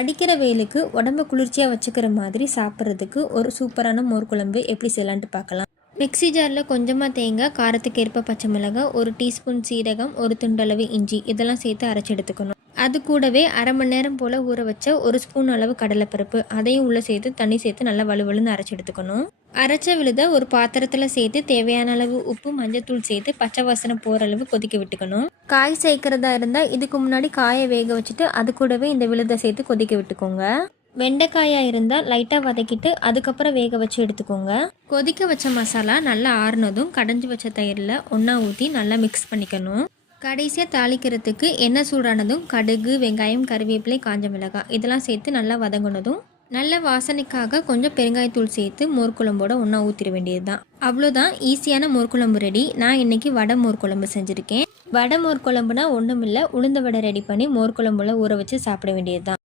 அடிக்கிற வெயிலுக்கு உடம்ப குளிர்ச்சியாக வச்சுக்கிற மாதிரி சாப்பிட்றதுக்கு ஒரு சூப்பரான மோர் குழம்பு எப்படி செய்யலான்ட்டு பார்க்கலாம். மிக்ஸி ஜாரில் கொஞ்சமாக தேங்காய், காரத்துக்கு ஏற்ப பச்சை மிளகாய், 1 டீஸ்பூன் சீரகம், 1 துண்டளவு இஞ்சி இதெல்லாம் சேர்த்து அரைச்சி எடுத்துக்கணும். அது கூடவே அரை மணி நேரம் போல் ஊற வச்ச 1 ஸ்பூன் அளவு கடலைப்பருப்பு அதையும் உள்ளே சேர்த்து தண்ணி சேர்த்து நல்லா வலுவலுன்னு அரைச்சி எடுத்துக்கணும். அரைச்ச விழுத ஒரு பாத்திரத்தில் சேர்த்து தேவையான அளவு உப்பு, மஞ்சத்தூள் சேர்த்து பச்சை வாசனை போகிற அளவு கொதிக்க விட்டுக்கணும். காய் சேர்க்கிறதா இருந்தால் இதுக்கு முன்னாடி காயை வேக வச்சுட்டு அது கூடவே இந்த விழுதை சேர்த்து கொதிக்க விட்டுக்கோங்க. வெண்டைக்காயாக இருந்தால் லைட்டாக வதக்கிட்டு அதுக்கப்புறம் வேக வச்சு எடுத்துக்கோங்க. கொதிக்க வச்ச மசாலா நல்லா ஆறுனதும் கடைஞ்சி வச்ச தயிரில் ஒன்றா ஊற்றி நல்லா மிக்ஸ் பண்ணிக்கணும். கடைசியாக தாளிக்கிறதுக்கு எண்ணெய் சூடானதும் கடுகு, வெங்காயம், கருவேப்பிலை, காஞ்ச மிளகாய் இதெல்லாம் சேர்த்து நல்லா வதங்கினதும் நல்ல வாசனைக்காக கொஞ்சம் பெருங்காயத்தூள் சேர்த்து மோர் குழம்போட ஒன்றா ஊற்றிட வேண்டியது தான். அவ்வளோதான், ஈஸியான மோர் குழம்பு ரெடி. நான் இன்றைக்கி வடை மோர் குழம்பு செஞ்சுருக்கேன். வடை மோர் குழம்புனா ஒன்றும் இல்லை, உளுந்த வடை ரெடி பண்ணி மோர் குழம்புல ஊற வச்சு சாப்பிட வேண்டியது தான்.